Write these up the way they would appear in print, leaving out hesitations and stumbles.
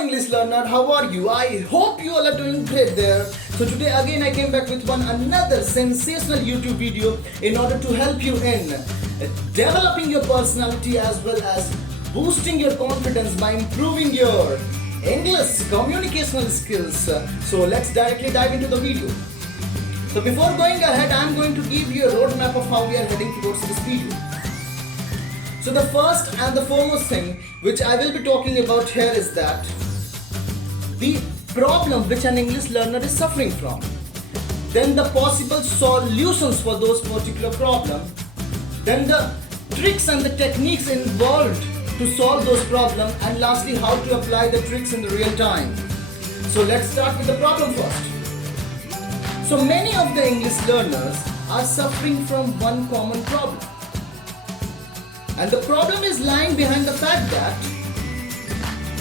English learner, how are you? I hope you all are doing great there. So today again I came back with another sensational YouTube video in order to help you in developing your personality as well as boosting your confidence by improving your English communicational skills. So let's directly dive into the video. So before going ahead, I am going to give you a roadmap of how we are heading towards this video. So the first and the foremost thing which I will be talking about here is that the problem which an English learner is suffering from, then the possible solutions for those particular problems, then the tricks and the techniques involved to solve those problems, and lastly how to apply the tricks in the real time. So let's start with the problem first. So many of the English learners are suffering from one common problem. And the problem is lying behind the fact that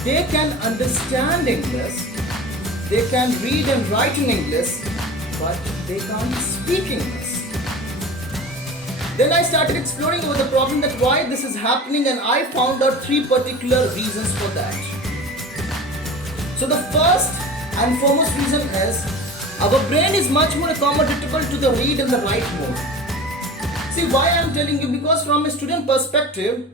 they can understand English, they can read and write in English, but they can't speak English. Then I started exploring over the problem that why this is happening, and I found out three particular reasons for that. So the first and foremost reason is our brain is much more accommodatable to the read and the write mode. See why I am telling you, because from a student perspective,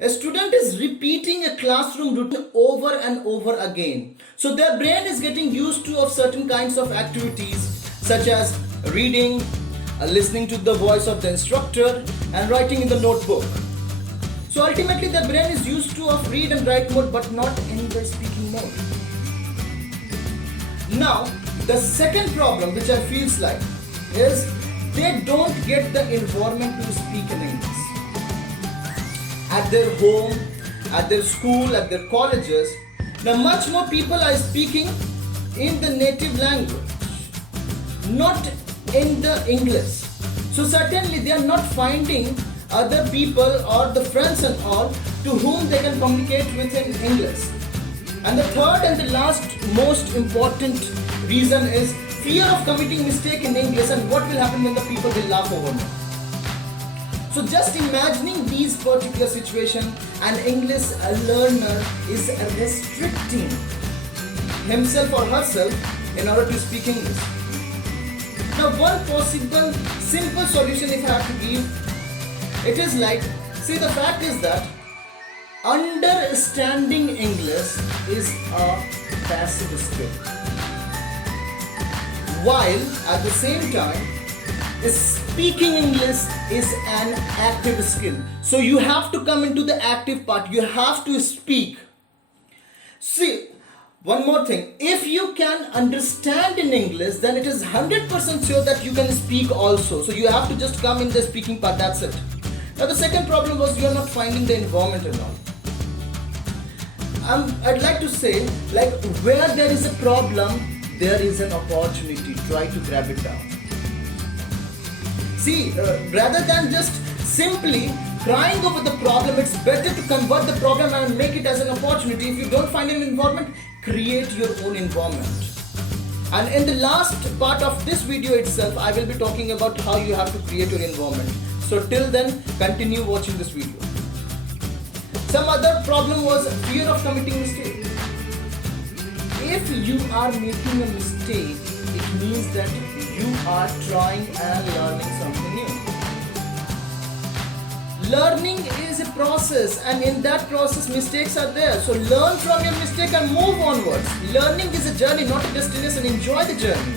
a student is repeating a classroom routine over and over again. So their brain is getting used to of certain kinds of activities such as reading, listening to the voice of the instructor, and writing in the notebook. So ultimately their brain is used to of read and write mode but not in the speaking mode. Now the second problem which I feels like is they don't get the environment to speak in English. At their home, at their school, at their colleges, now much more people are speaking in the native language, not in the English. So certainly they are not finding other people or the friends and all to whom they can communicate with in English. And the third and the last most important reason is fear of committing mistake in English, and what will happen when the people will laugh over me. So just imagining these particular situation, an English learner is restricting himself or herself in order to speak English. Now one possible simple solution if I have to give, it is like, see the fact is that understanding English is a passive skill, while at the same time speaking English is an active skill. So you have to come into the active part, you have to speak. See, one more thing, if you can understand in English, then it is 100% sure that you can speak also. So you have to just come in the speaking part, that's it. Now the second problem was you are not finding the environment and all. I'd like to say, like, where there is a problem, there is an opportunity. Try to grab it down. See, rather than just simply crying over the problem, it's better to convert the problem and make it as an opportunity. If you don't find an environment, create your own environment. And in the last part of this video itself, I will be talking about how you have to create your environment. So till then, continue watching this video. Some other problem was fear of committing mistake. If you are making a mistake, it means that you are trying and learning something new. Learning is a process, and in that process mistakes are there. So learn from your mistake and move onwards. Learning is a journey, not a destination. Enjoy the journey.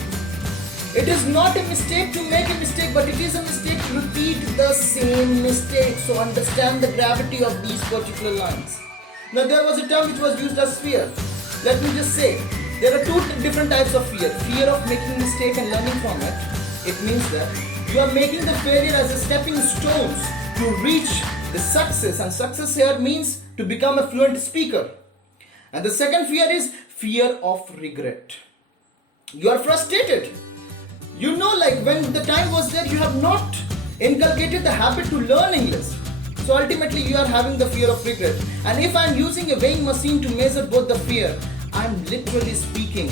It is not a mistake to make a mistake, but it is a mistake to repeat the same mistake. So understand the gravity of these particular lines. Now there was a term which was used as fear. Let me just say, there are two different types of fear. Fear of making a mistake and learning from it. It means that you are making the failure as a stepping stones to reach the success. And success here means to become a fluent speaker. And the second fear is fear of regret. You are frustrated. You know, like when the time was there, you have not inculcated the habit to learn English. So ultimately you are having the fear of regret. And if I am using a weighing machine to measure both the fear, I am literally speaking.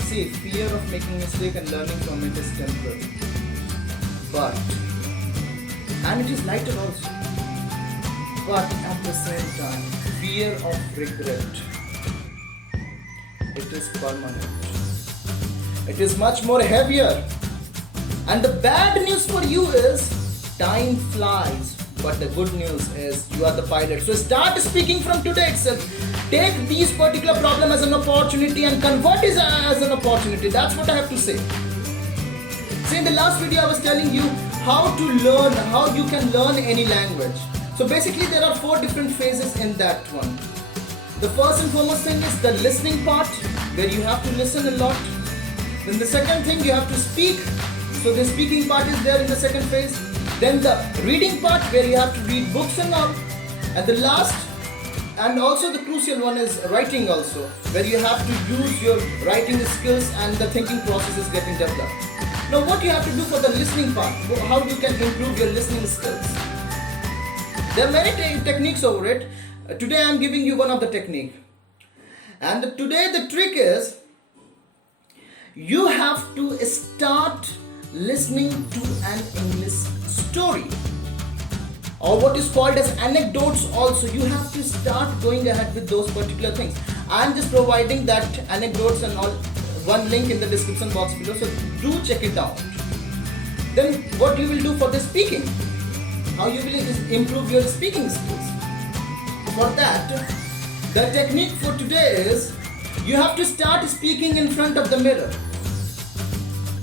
See, fear of making mistake and learning from it is temporary. But, and it is lighter also. But at the same time, fear of regret it is permanent. It is much more heavier. And the bad news for you is time flies. But the good news is you are the pilot. So start speaking from today itself. Take these particular problems as an opportunity and convert it as an opportunity. That's what I have to say. So in the last video I was telling you how to learn, how you can learn any language. So basically there are 4 different phases in that one. The first and foremost thing is the listening part, where you have to listen a lot. Then the second thing, you have to speak. So the speaking part is there in the second phase. Then the reading part, where you have to read books and all. And the last and also the crucial one is writing also, where you have to use your writing skills and the thinking process is getting developed. Now what you have to do for the listening part, how you can improve your listening skills. There are many techniques over it. Today I am giving you one of the technique. And today the trick is, you have to start listening to an English story, or what is called as anecdotes also. You have to start going ahead with those particular things. I am just providing that anecdotes and all, one link in the description box below, so do check it out. Then what you will do for the speaking, how you will improve your speaking skills. For that, the technique for today is, you have to start speaking in front of the mirror.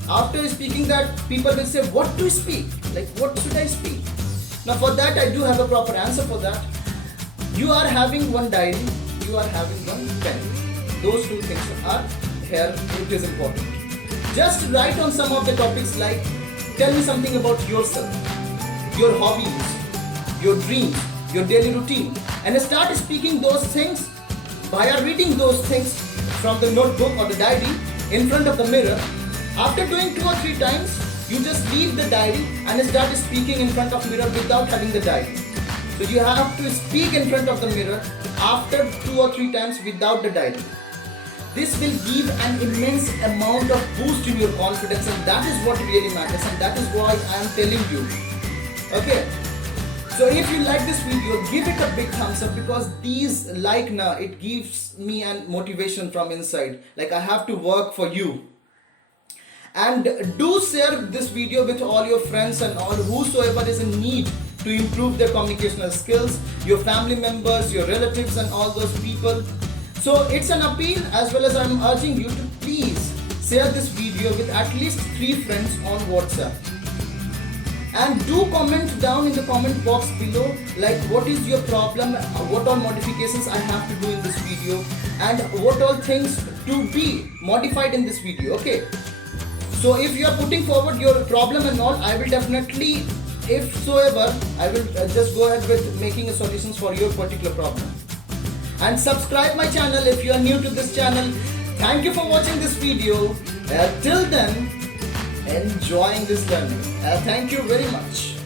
After speaking that, people will say, what to speak? Like, what should I speak? Now for that, I do have a proper answer for that. You are having one diary, you are having one pen. Those 2 things are here, it is important. Just write on some of the topics, like, tell me something about yourself, your hobbies, your dreams, your daily routine, and start speaking those things via reading those things from the notebook or the diary in front of the mirror. After doing 2 or 3 times, you just leave the diary and start speaking in front of mirror without having the diary. So you have to speak in front of the mirror after 2 or 3 times without the diary. This will give an immense amount of boost in your confidence, and that is what really matters, and that is why I am telling you. Okay. So if you like this video, give it a big thumbs up, because these it gives me a motivation from inside. Like, I have to work for you. And do share this video with all your friends and all whosoever is in need to improve their communicational skills, your family members, your relatives and all those people. So it's an appeal, as well as I'm urging you to please share this video with at least 3 friends on WhatsApp. And do comment down in the comment box below, like, what is your problem, what all modifications I have to do in this video, and what all things to be modified in this video. Okay. So if you are putting forward your problem and all, I will definitely, if so ever, I will just go ahead with making a solutions for your particular problem. And subscribe my channel if you are new to this channel. Thank you for watching this video. Till then, enjoying this learning. Thank you very much.